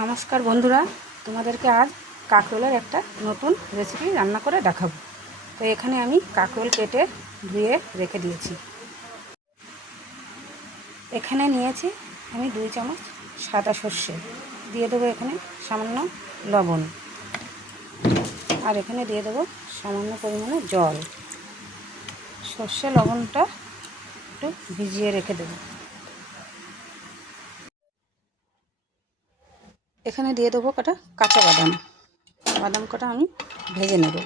নমস্কার বন্ধুরা, তোমাদেরকে আজ কাঁকরোলের একটা নতুন রেসিপি রান্না করে দেখাবো। তো এখানে আমি কাঁকরোল কেটে ধুয়ে রেখে দিয়েছি। এখানে নিয়েছি আমি 2 চামচ সাদা সর্ষে, দিয়ে দেবো এখানে সামান্য লবণ, আর এখানে দিয়ে দেবো সামান্য পরিমাণে জল। সর্ষে লবণটা একটু ভিজিয়ে রেখে দেবো। এখানে দিয়ে দেবো কটা কাঁচা বাদাম, বাদাম কটা আমি ভেজে নেব।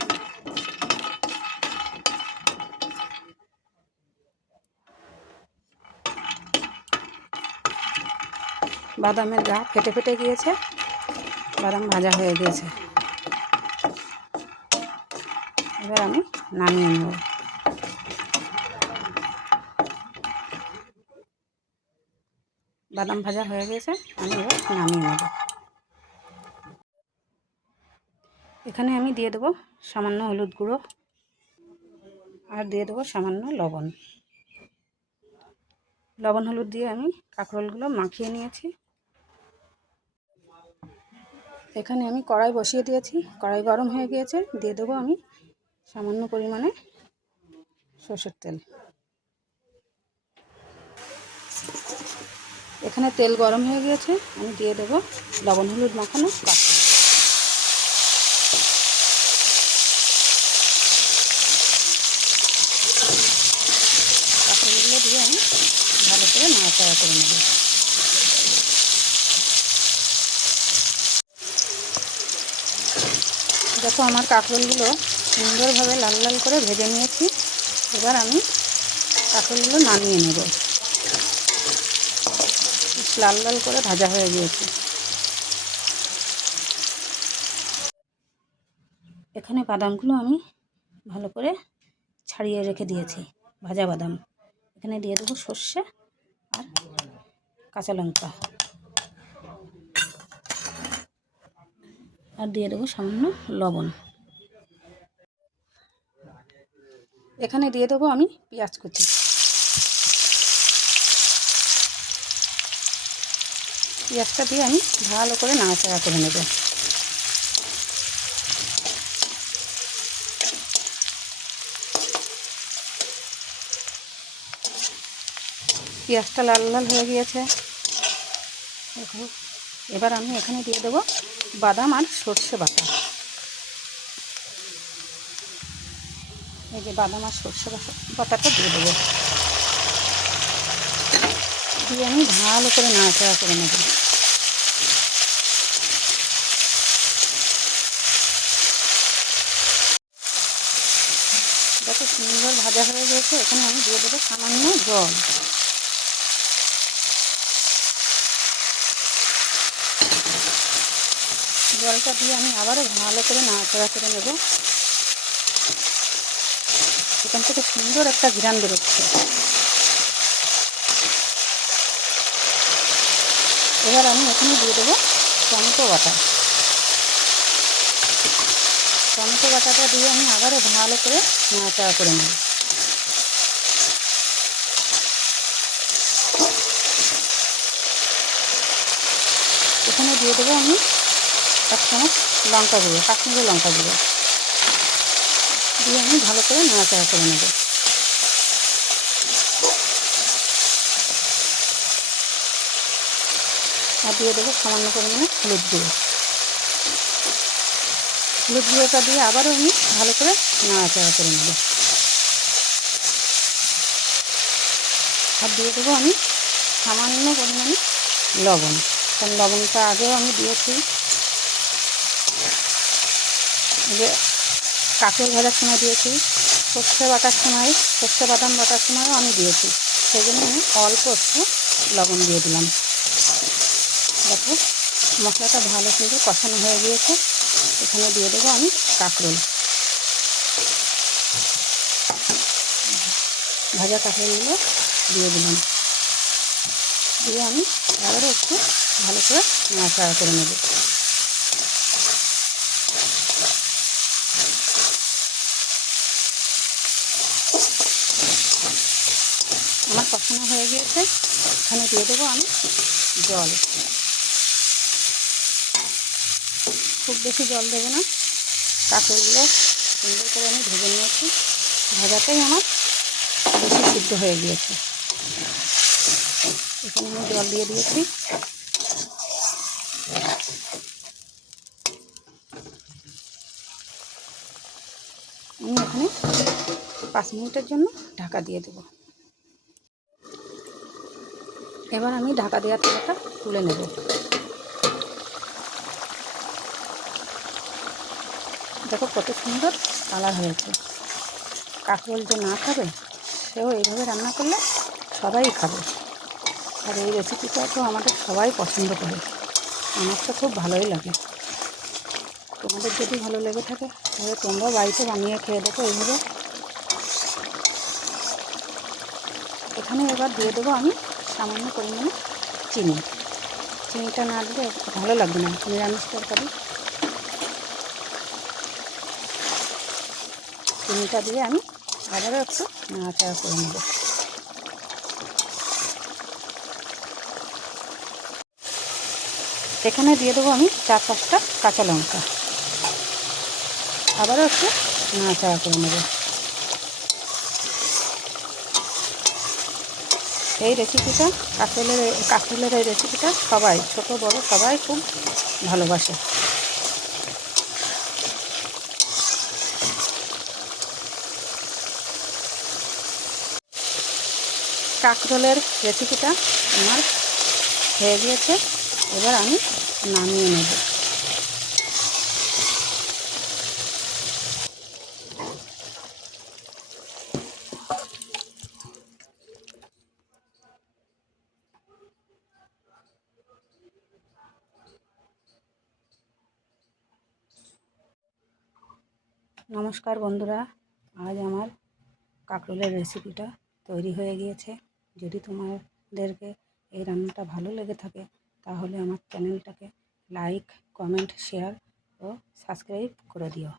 বাদামের গা ফেটে ফেটে গিয়েছে, বাদাম ভাজা হয়ে গিয়েছে। এবার আমি নামিয়ে নেব। বাদাম ভাজা হয়ে গেছে, আমি এবার নামিয়ে নেব। এখানে আমি দিয়ে দেবো সামান্য হলুদ গুঁড়ো, আর দিয়ে দেবো সামান্য লবণ। লবণ হলুদ দিয়ে আমি কাঁকরোলগুলো মাখিয়ে নিয়েছি। এখানে আমি কড়াই বসিয়ে দিয়েছি, কড়াই গরম হয়ে গিয়েছে। দিয়ে দেবো আমি সামান্য পরিমাণে সরষের তেল। এখানে তেল গরম হয়ে গিয়েছে, আমি দিয়ে দেবো লবণ হলুদ মাখানো কাঁকরোল। কাঁকরোলগুলো দিয়ে আমি ভালো করে নাড়াচাড়া করে নেব। দেখো আমার কাঁকরোলগুলো সুন্দরভাবে লাল লাল করে ভেজে নিয়েছি। এবার আমি কাঁকরোলগুলো নামিয়ে নেব। লাল লাল করে ভাজা হয়ে গিয়েছে। এখানে বাদামগুলো আমি ভালো করে ছাড়িয়ে রেখে দিয়েছি, ভাজা বাদাম। এখানে দিয়ে দেবো সর্ষে আর কাঁচা লঙ্কা, আর দিয়ে দেবো সামান্য লবণ। এখানে দিয়ে দেবো আমি পেঁয়াজ কুচি। পেঁয়াজটা দিয়ে আমি ভালো করে নাড়াচাড়া করে নেব। পেঁয়াজটা লাল লাল হয়ে গিয়েছে। দেখো, এবার আমি এখানে দিয়ে দেবো বাদাম আর সর্ষে বাটা। এই যে বাদাম আর সর্ষে বাটাটা দিয়ে দেবো, দিয়ে আমি ভালো করে নাড়াচাড়া করে নেব। যত সুন্দর ভাজা হয়ে গেছে, এখানে আমি দিয়ে দেবো সামান্য জল। জলটা দিয়ে আমি আবারও ভালো করে নাড়াচাড়া করে নেব। এখান থেকে সুন্দর একটা ঘ্রাণ বেরোচ্ছে। এবার আমি এখানে দিয়ে দেবো টমেটো বাটা। টমেটো বাটাটা দিয়ে আমি আবারও ভালো করে নাড়াচাড়া করে নেব। এখানে দিয়ে দেবো আমি 1 চামচ লঙ্কা গুঁড়ো, কাশ্মীরি লঙ্কা গুঁড়ো, দিয়ে আমি ভালো করে নাড়াচাড়া করে নেব। আর দিয়ে দেবো সামান্য পরিমাণে হলুদ গুঁড়ো। হলুদ গুঁড়োটা দিয়ে আবারও আমি ভালো করে নাড়াচাড়া করে নেব। আর দিয়ে দেবো আমি সামান্য পরিমাণে লবণ, কারণ লবণটা আগেও আমি দিয়েছি। যে কাঁকরোল ভাজার সময় দিয়েছি, সর্ষে বাটার সময়, সর্ষে বাদাম বাটার সময়ও আমি দিয়েছি। সেই জন্য আমি অল্প একটু লবণ দিয়ে দিলাম। দেখো মশলাটা ভালো সুন্দর কষানো হয়ে গিয়েছে। এখানে দিয়ে দেবো আমি কাঁকরোল, ভাজা কাঁকরোলগুলো দিয়ে দিলাম। দিয়ে আমি আবারও একটু ভালো করে নাড়াচাড়া করে নেব। আমার কষানো হয়ে গিয়েছে। এখানে দিয়ে দেবো আমি জল। খুব বেশি জল দেবো না। কাঁকরোলগুলো সুন্দর করে আমি ভেজে নিয়েছি, ভাজাতেই আমার বেশি সিদ্ধ হয়ে গিয়েছে। এখানে আমি জল দিয়ে দিয়েছি। আমি এখানে 5 মিনিটের জন্য ঢাকা দিয়ে দেব। এবার আমি ঢাকা দেওয়ার তেলটা তুলে নেব। দেখো কত সুন্দর কালার হয়েছে। কাঁকরোল যে না খাবে সেও এইভাবে রান্না করলে সবাই খাবে। আর এই রেসিপিটা তো আমাদের সবাই পছন্দ করে, আমার তো খুব ভালোই লাগে। তোমাদের যদি ভালো লেগে থাকে তাহলে তোমরাও বাড়িতে বানিয়ে খেয়ে দেখো এইভাবে। এখানে এবার দিয়ে দেবো আমি সামান্য পরিমাণে চিনি। চিনিটা না দিলে ভালো লাগবে না নিরামিষ তরকারি। চিনিটা দিয়ে আমি আবারও একটু নাড়াচাড়া করে নেব। এখানে দিয়ে দেবো আমি 4-5টা কাঁচা লঙ্কা। আবারও একটু নাড়াচাড়া করে নেব। এই রেসিপিটা কাঁকরোলের এই রেসিপিটা সবাই, ছোট বড় সবাই খুব ভালোবাসে। কাঁকরোলের রেসিপিটা আমার হয়ে গিয়েছে, এবার আমি নামিয়ে নেব। নমস্কার বন্ধুরা, আজ আমার কাঁকরোলের রেসিপিটা তৈরি হয়ে গিয়েছে। যদি তোমাদেরকে এই রান্নাটা ভালো লেগে থাকে তাহলে আমার চ্যানেলটাকে লাইক, কমেন্ট, শেয়ার ও সাবস্ক্রাইব করে দিও।